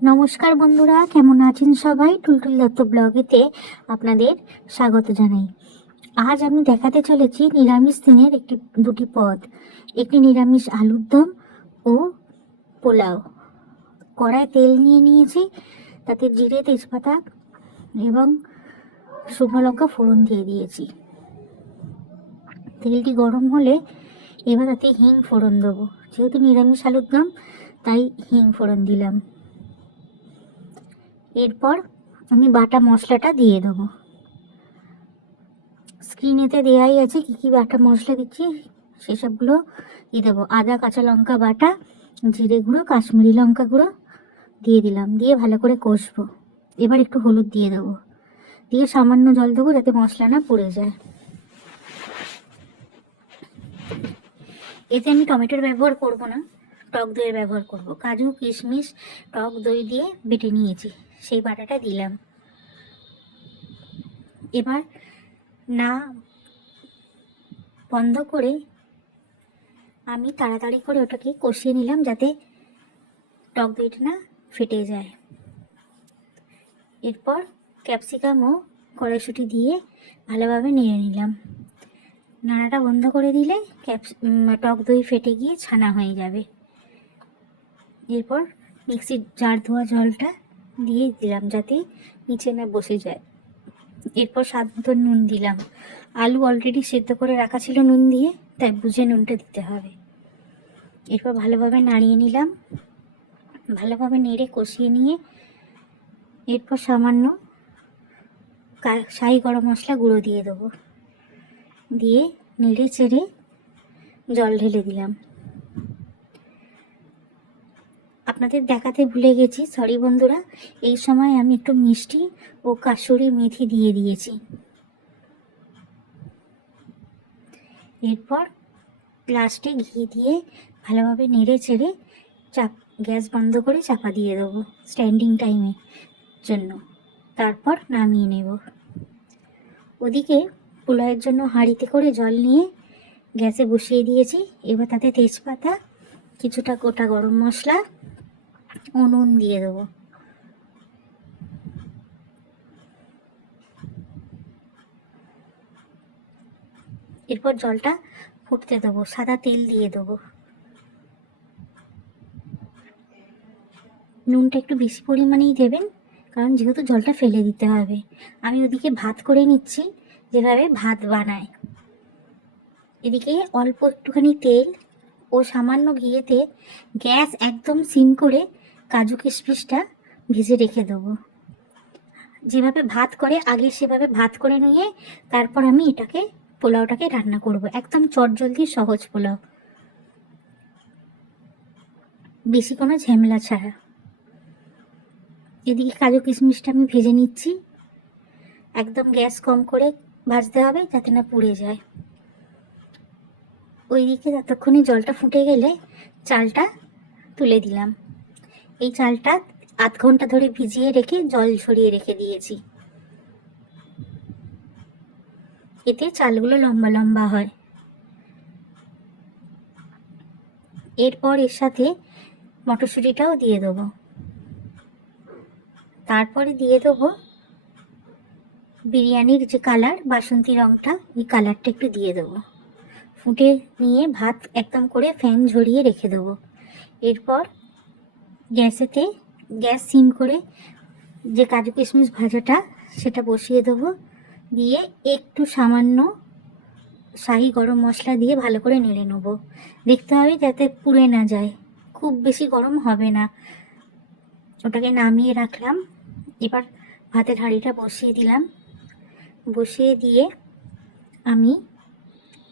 নমস্কার বন্ধুরা, কেমন আছেন সবাই? টুলটুল দত্ত ব্লগেতে আপনাদের স্বাগত জানাই। আজ আমি দেখাতে চলেছি নিরামিষ দিনের দুটি পদ, একটি নিরামিষ আলুর দম ও পোলাও। কড়ায় তেল নিয়ে নিয়েছি, তাতে জিরে, তেজপাতা এবং শুকনো লঙ্কা ফোড়ন দিয়ে দিয়েছি। তেলটি গরম হলে এবার তাতে হিং ফোড়ন দেবো। যেহেতু নিরামিষ আলুর দম, তাই হিং ফোড়ন দিলাম। এরপর আমি বাটা মশলাটা দিয়ে দেবো। স্ক্রিনেতে দেওয়াই আছে কী কী বাটা মশলা দিচ্ছি, সেসবগুলো দিয়ে দেবো। আদা, কাঁচা লঙ্কা বাটা, জিরে গুঁড়ো, কাশ্মীরি লঙ্কা গুঁড়ো দিয়ে দিলাম। দিয়ে ভালো করে কষবো। এবার একটু হলুদ দিয়ে দেবো, দিয়ে সামান্য জল দেবো যাতে মশলা না পুড়ে যায়। এতে আমি টমেটোর ব্যবহার করব না, টক দইয়ের ব্যবহার করব। কাজু, কিশমিশ টক দই দিয়ে বেটে নিয়েছি, সেই বাটাটা দিলাম। এবার না বন্ধ করে আমি তাড়াতাড়ি করে ওটাকে কষিয়ে নিলাম, যাতে টক দইটা না ফেটে যায়। এরপর ক্যাপসিকাম ও কড়াইশুঁটি দিয়ে ভালোভাবে নেড়ে নিলাম। নাড়াটা বন্ধ করে দিলে টক দই ফেটে গিয়ে ছানা হয়ে যাবে। এরপর মিক্সির জার ধোয়া জলটা দিয়ে দিলাম, যাতে নিচে না বসে যায়। এরপর স্বাদ মতো নুন দিলাম। আলু অলরেডি সেদ্ধ করে রাখা ছিল নুন দিয়ে, তাই বুঝে নুনটা দিতে হবে। এরপর ভালোভাবে নাড়িয়ে নিলাম, ভালোভাবে নেড়ে কষিয়ে নিয়ে এরপর সামান্য শাহি গরম মশলা গুঁড়ো দিয়ে দেবো। দিয়ে নেড়ে চেড়ে জল ঢেলে দিলাম। আপনাদের দেখাতে ভুলে গেছি, সরি বন্ধুরা, এই সময় আমি একটু মিষ্টি ও কাসুরি মেথি দিয়ে দিয়েছি। এরপর লাস্টে ঘি দিয়ে ভালোভাবে নেড়ে চেড়ে গ্যাস বন্ধ করে চাপা দিয়ে দেবো স্ট্যান্ডিং টাইমের জন্য। তারপর নামিয়ে নেব। ওদিকে পোলাওয়ের জন্য হাঁড়িতে করে জল নিয়ে গ্যাসে বসিয়ে দিয়েছি। এবার তাতে তেজপাতা, কিছুটা গোটা গরম মশলা ও নুন দিয়ে দেবো। এরপর জলটা ফুটতে দেবো, সাদা তেল দিয়ে দেবো। নুনটা একটু বেশি পরিমাণেই দেবেন, কারণ যেহেতু জলটা ফেলে দিতে হবে। আমি ওদিকে ভাত করে নিচ্ছি, যেভাবে ভাত বানায়। এদিকে অল্প একটুখানি তেল ও সামান্য ঘিয়েতে গ্যাস একদম সিম করে কাজু কিশমিশটা ভেজে রেখে দেবো। যেভাবে ভাত করে আগে সেভাবে ভাত করে নিয়ে তারপর আমি পোলাওটাকে রান্না করব। একদম চটজলদি সহজ পোলাও, বেশি কোনো ঝামেলা ছাড়া। এদিকে কাজু কিশমিশটা আমি ভেজে নিচ্ছি। একদম গ্যাস কম করে ভাজতে হবে, যাতে না পুড়ে যায়। ওইদিকে ততক্ষণে জলটা ফুটে গেলে চালটা তুলে দিলাম। এই চালটা আধ ঘন্টা ধরে ভিজিয়ে রেখে জল ঝরিয়ে রেখে দিয়েছি। এতে চালগুলো লম্বা লম্বা হয়। এরপর এর সাথে মটরশুঁটিটাও দিয়ে দেবো। তারপরে দিয়ে দেবো বিরিয়ানির যে কালার, বাসন্তী রঙটা, ওই কালারটা একটু দিয়ে দেবো। ফুটে নিয়ে ভাত একদম করে ফ্যান ঝরিয়ে রেখে দেবো। এরপর গ্যাস সিম করে যে কাজু কিশমিশ ভাজাটা সেটা বসিয়ে দেবো। দিয়ে একটু সামান্য শাহি গরম মশলা দিয়ে ভালো করে নেড়ে নেবো। দেখতে হবে যাতে পুড়ে না যায়, খুব বেশি গরম হবে না। ওটাকে নামিয়ে রাখলাম। এবার ভাতের হাঁড়িটা বসিয়ে দিলাম। বসিয়ে দিয়ে আমি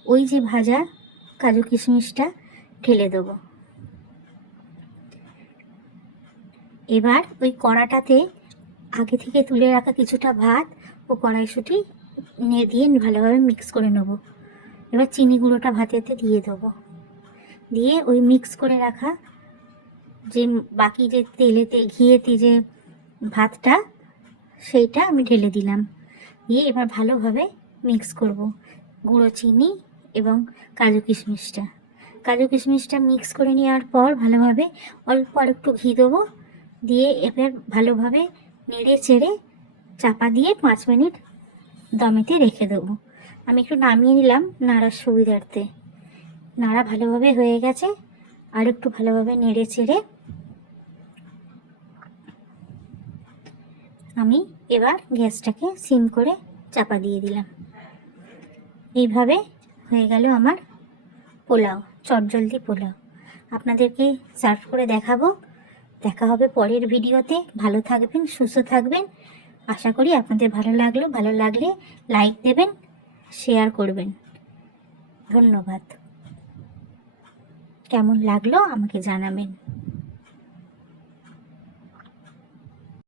ওই যে ভাজা কাজু কিশমিশটা ঢেলে দেবো। এবার ওই কড়াটাতে আগে থেকে তুলে রাখা কিছুটা ভাত ও কড়াইশুঁটি দিয়ে ভালোভাবে মিক্স করে নেব। এবার চিনি গুঁড়োটা ভাতেতে দিয়ে দেবো। দিয়ে ওই মিক্স করে রাখা যে বাকি যে ঘিয়েতে যে ভাতটা, সেইটা আমি ঢেলে দিলাম। দিয়ে এবার ভালোভাবে মিক্স করব গুঁড়ো চিনি এবং কাজু কিশমিশটা মিক্স করে নেওয়ার পর ভালোভাবে অল্প আর একটু ঘি দেবো। দিয়ে এবার ভালোভাবে নেড়ে চেড়ে চাপা দিয়ে 5 মিনিট দমেতে রেখে দেবো। আমি একটু নামিয়ে নিলাম নাড়ার সুবিধার্থে। নাড়া ভালোভাবে হয়ে গেছে, আর একটু ভালোভাবে নেড়ে চেড়ে আমি এবার গ্যাসটাকে সিম করে চাপা দিয়ে দিলাম। এইভাবে হয়ে গেল আমার পোলাও, চটজলদি পোলাও। আপনাদেরকে সার্ভ করে দেখাবো। দেখা হবে পরের ভিডিওতে। ভালো থাকবেন, সুস্থ থাকবেন। আশা করি আপনাদের ভালো লাগলো। ভালো লাগলে লাইক দেবেন, শেয়ার করবেন। ধন্যবাদ। কেমন লাগলো আমাকে জানাবেন।